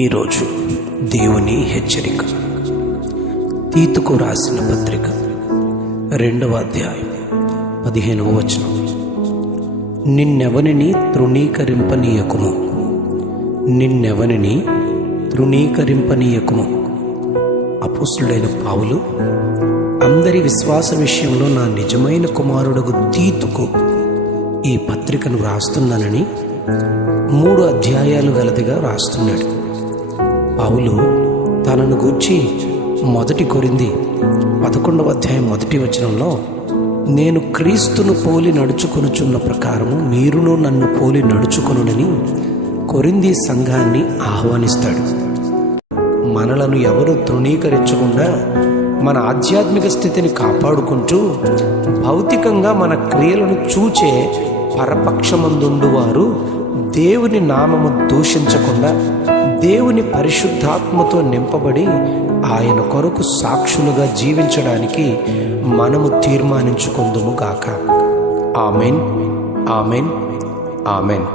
ఈరోజు దేవుని హెచ్చరిక. తీతుకు రాసిన పత్రిక 2వ అధ్యాయం 15వ వచనం. నిన్నెవనిని తృణీకరింపనీయకుము, నిన్నెవనిని తృణీకరింపనీయకుము. అపోస్తలుడైన పౌలు అందరి విశ్వాస విషయంలో నా నిజమైన కుమారుడగు తీతుకు ఈ పత్రికను వ్రాస్తున్నానని 3 అధ్యాయాలు గలదిగా వ్రాస్తున్నాడు. పౌలు తనను గూర్చి 1 కొరింథీ 11వ అధ్యాయం 1వ వచనంలో, నేను క్రీస్తును పోలి నడుచుకొనుచున్న ప్రకారము మీరును నన్ను పోలి నడుచుకొనుడని కొరింథీ సంఘాన్ని ఆహ్వానిస్తాడు. మనలను ఎవరు తృణీకరించకుండా మన ఆధ్యాత్మిక స్థితిని కాపాడుకుంటూ భౌతికంగా మన క్రియలను చూచే పరపక్షమందుండు వారు దేవుని నామము దూషించకుండా దేవుని పరిశుద్ధాత్మతో నింపబడి ఆయన కొరకు సాక్షులుగా జీవించడానికి మనము తీర్మానించుకొందుము గాక. Amen, amen, amen.